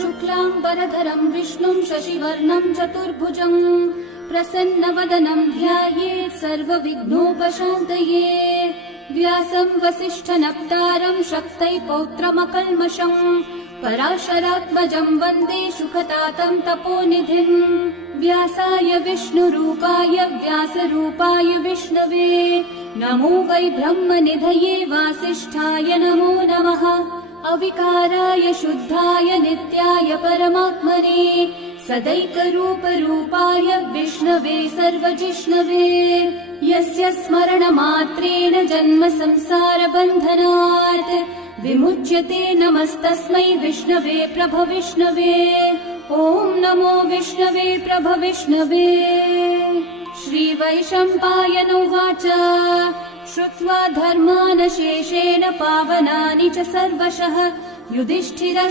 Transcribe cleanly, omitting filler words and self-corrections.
शुक्लाम्बरधरं विष्णुं शशिवर्णं चतुर्भुजं प्रसन्नवदनं ध्यायेत् सर्वविघ्नोपशान्तये। व्यासं वसिष्ठनप्तारं शक्तै पौत्रमकल्मषं पराशरात्मजं वन्दे शुकतातं तपोनिधिम्। व्यासाय विष्णुरूपाय व्यासरूपाय विष्णवे नमो वै ब्रह्मनिधये वासिष्ठाय नमो नमः। अविकाराय शुद्धाय नित्याय परमात्मने सदैकरूपरूपाय विष्णवे सर्वजिष्णवे। यस्य स्मरणमात्रेण जन्म संसारबन्धनात् विमुच्यते नमस्तस्मै विष्णवे प्रभविष्णवे। ॐ नमो विष्णवे प्रभविष्णवे। श्रीवैशम्पायन उवाच श्रुत्वा धर्मान् शेषेण पावनानि च सर्वशः युधिष्ठिरः